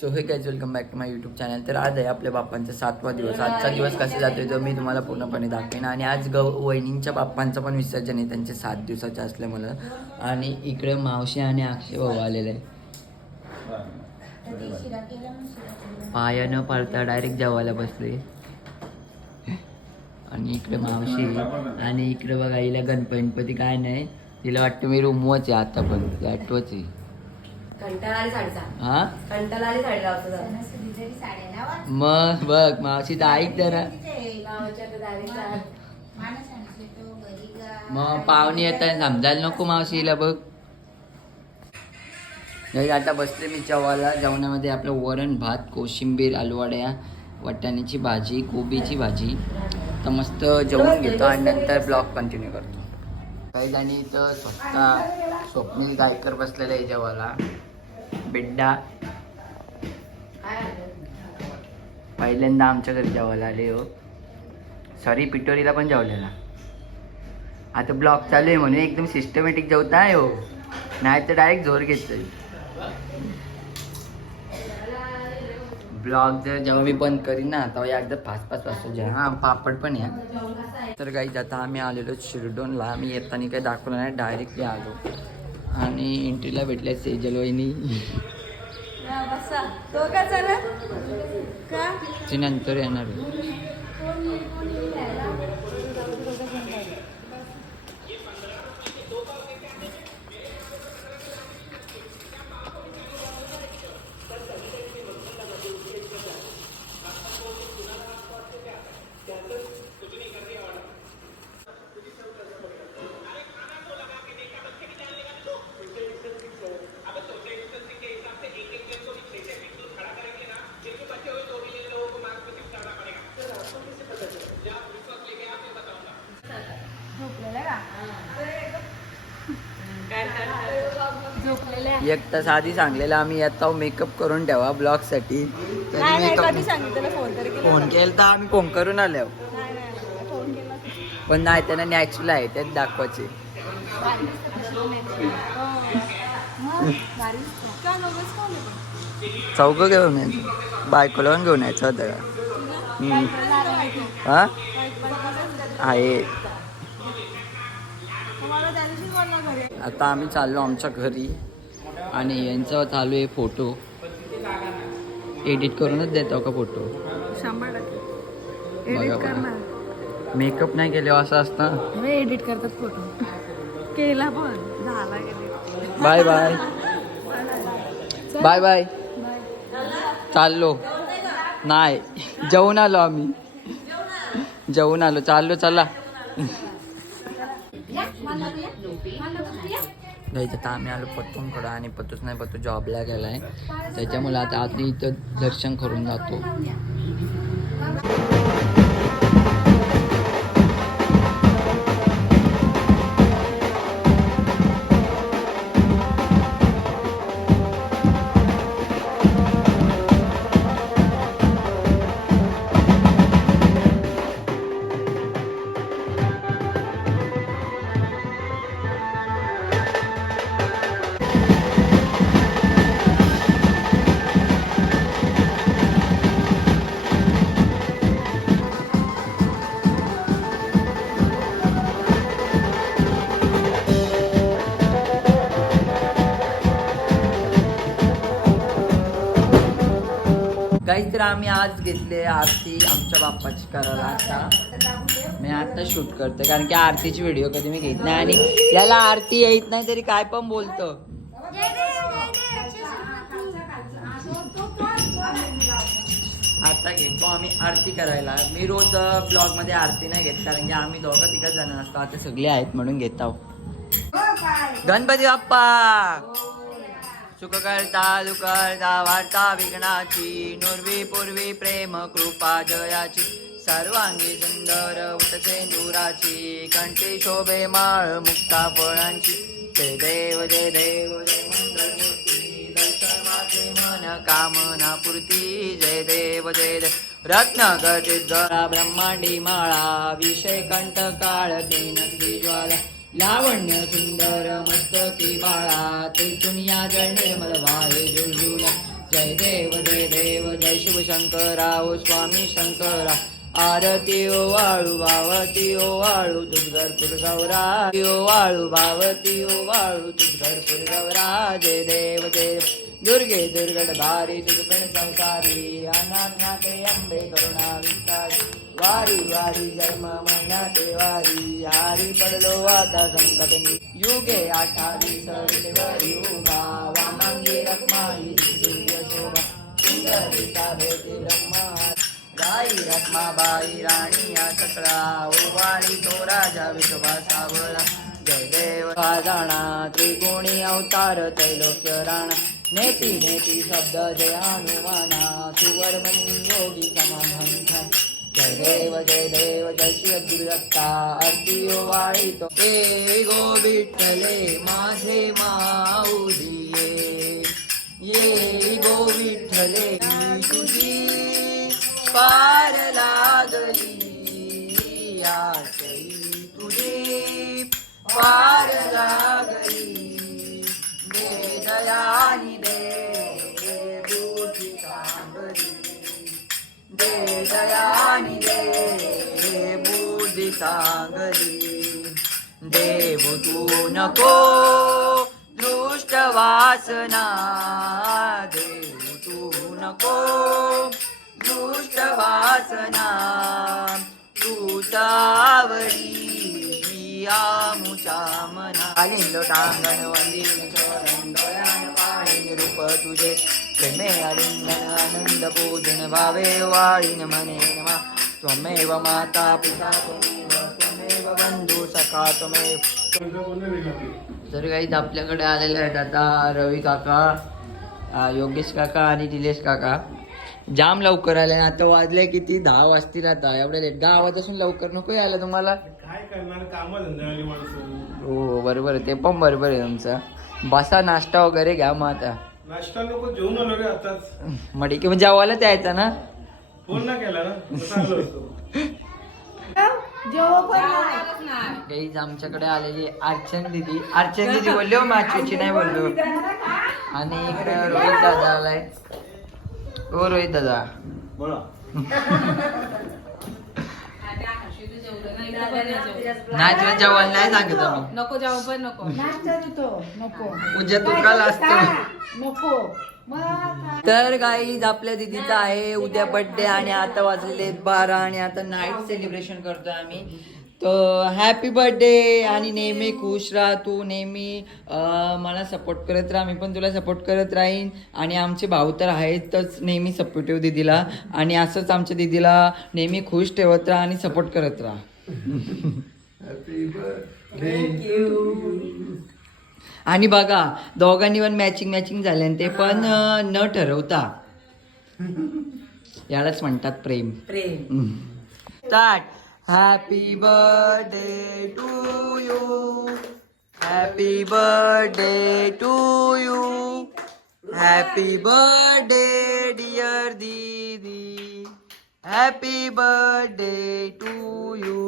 So hey guys welcome back to my YouTube channel तर आज आहे आपल्या बाप्पांचा सातवा दिवस. आजचा दिवस कसा जातोय तो मी तुम्हाला पूर्णपणे दाखवेन. आणि आज गौ वहिनींच्या बाप्पांचं पण विसर्जन आहे. त्यांचे सात दिवसाचे असल्यामुळं आणि इकडे मावशी आणि अक्षय भाऊ आलेले आहे पाया न पाळता डायरेक्ट जेवायला बसले आणि इकडे मावशी आणि इकडे बघा हिला गणपती काय नाही. तिला वाटतं मी रूमवच आहे आता पण तिला आठवच आहे. कंटाळा आली साडीचा हा? कंटाळा आली साडी लावतो जरा. मग बघ मावशी तर ऐक जरा. मग पाहुणे येतात समजायला नको मावशीला बघ. नाही आता बसले मी जेवायला. जेवणामध्ये आपलं वरण भात कोशिंबीर आलूवड्या वाटाण्याची भाजी कोबीची भाजी. तर मस्त जेवण घेतो आणि नंतर ब्लॉग कंटिन्यू करतो. काही जणी इथं स्वतः स्वप्नील गायकर बसलेला आहे जेवायला. बिड्डा. पहिल्यांदा आमच्या घरी जेवायला आले हो. सॉरी पिटोरीला पण जेवलेला. आता ब्लॉग चालू आहे म्हणून एकदम सिस्टमॅटिक जेवता आहे हो. नाही तर डायरेक्ट जोर घेतोय ब्लॉग जर जेव्हा मी बंद करीन ना तेव्हा एकदा फास्ट फास्ट वाजतो जे हां पापड पण या. तर काही आता आम्ही आलेलो शिरडोनला. आम्ही येताना काही दाखवलं नाही डायरेक्टली आलो. आणि एंट्रीला भेटल्या सेजल वहिनी तो नंतर येणार एक तास आधी सांगलेलं आम्ही येतो मेकअप करून ठेवा ब्लॉगसाठी फोन केला तर आम्ही फोन करून आलो. पण नाही त्यांना नॅचरल आहे त्यात दाखवायचे. का नकोच कोण आहे? चौघं घेऊन यायचं बायकोला पण घेऊन यायचं होतं. का. हा? आहे तुम्हाला त्या दिवशी बोलणार घरी आता आम्ही चाललो आमच्या घरी आणि यांचा चालू आहे फोटो. एडिट करूनच देतो का फोटो? शंभर टक्के बघा एडिट बघा. करणार. मेकअप नाही केले असं असतं. मी एडिट करतात फोटो. केला पण. झाला गेले बाय बाय बाय बाय चाललो. नाही जेवून आलो आम्ही. जेवून आलो. चाललो चला. जायचं आता आम्ही आलो पत्तूंकडं आणि पत्तूच नाही पत्तू जॉबला गेला आहे त्याच्यामुळे आता आधी इथं दर्शन करून जातो. काही तर आम्ही आज घेतले आरती आमच्या बाप्पाची करायला आता. मी आता शूट करते कारण की आरतीची व्हिडिओ कधी मी घेत नाही आणि याला आरती येत नाही तरी काय पण बोलतो. आता घेतो आम्ही आरती करायला. मी रोज ब्लॉगमध्ये आरती नाही घेत कारण की आम्ही दोघं तिघं जण असतो. आता सगळे आहेत म्हणून घेत आहोत. गणपती बाप्पा! सुखकर्ता करता वार्ता विघ्नाची नुर्वी पूर्वी प्रेम कृपा जयाची. सर्वांगी सुंदर उठसे दुराची कंठी शोभे माळ मुक्ता फळांची. जय देव जय देव जय मंगलमूर्ती दर्शन मन कामना पूर्ती. जय देव जय देव रत्न गजित जरा ब्रह्मांडी माळा विषय कंठ काळ नंदी ज्वाला लावण्य सुंदर मस्तकी बाळा तेथून या जळ निर्मल वाहे जुळजुला जय देव जय देव जय शिव शंकरा ओ स्वामी शंकरा. आरती ओ वाळू भावती ओ वाळू दुर्गरपूर गौरा. ओ वाळू भावती ओ वाळू दुर्गरपूर गौरा. जय देव जय देव. दुर्गे दुर्गड भारी दुर्गण संसारी अनाथनाथे अंबे करुणा विस्तारी वारी वारी जन्म महिन्याते वारी हारी पडलो आता संकटनी युगे आठावी सवितेवरी उभा वामांगी रखमाई दिव्य शोभा सुंदरिता भेटी ब्रह्मा गाई रत्माबाई राणी या सकळा ओवाळी तो राजा विठोबा सावळा जय देव जाणा अवतार त्रैलोक्य राणा नेती नेती शब्द जय हनुमाना सुवर्मणी योगी समान जय देव जय देव, जय श्री दुर्दत्ता आरती ओवाळी तो ए गो विठ्ठले माझे माऊली ये गो विठ्ठले तुझी पार लागली। आशई तुझी पार लागली। दयानी सांगली देव तू नको दृष्ट वासना देव तू नको दृष्ट वासना तू तावडी आमुच्या मना। आलिंदो टांगण वंदिन चरण डोळ्यान पाणी रूप तुझे। प्रेमे आलिंगन आनंद पूजन भावे वाळीन मने नमा। त्वमेव माता पिता त्वमेव त्वमेव त्वमेव तर काही आपल्याकडे आलेले आहेत आता रवी काका योगेश काका आणि निलेश काका. जाम लवकर आले आता वाजले किती? दहा वाजतील आता एवढे लेट गावात असून लवकर नको यायला तुम्हाला. काय करणार? काम हो बरोबर आहे. ते पण बरोबर आहे तुमचं. बसा नाश्ता वगैरे घ्या मग आता. नाश्ता नको जेवून आलो रे आताच. मग ठीक आहे मग जेवायलाच यायचं ना? फोन ना केला ना? गाईज आमच्याकडे आलेली अर्चन दिदी. अर्चन दिदी बोललो माचूची नाही बोललो. आणि इकडे रोहित दादा आलाय. ओ रोहित दादा. बोला. नाही तुला जेवायला नाही सांगत आम्ही. नको जाऊ पण नको नको. उद्या तुकाला असतो. नको. तर गाईज आपल्या दिदीचा आहे उद्या बर्थडे आणि आता वाजलेले बारा आणि आता नाईट सेलिब्रेशन करतोय आम्ही. तर हॅपी बर्थडे आणि नेहमी खुश राहा तू नेहमी मला सपोर्ट करत राहा मी पण तुला सपोर्ट करत राहीन. आणि आमचे भाऊ तर आहेतच नेहमी सपोर्टिव्ह दिदीला. आणि असंच आमच्या दिदीला नेहमी खुश ठेवत राहा आणि सपोर्ट करत राहा. आणि बघा दोघांनी पण मॅचिंग मॅचिंग झाले आणि ते पण न ठरवता. यालाच म्हणतात प्रेम. प्रेम. Start. Happy birthday to you happy birthday to you happy birthday dear didi happy birthday to you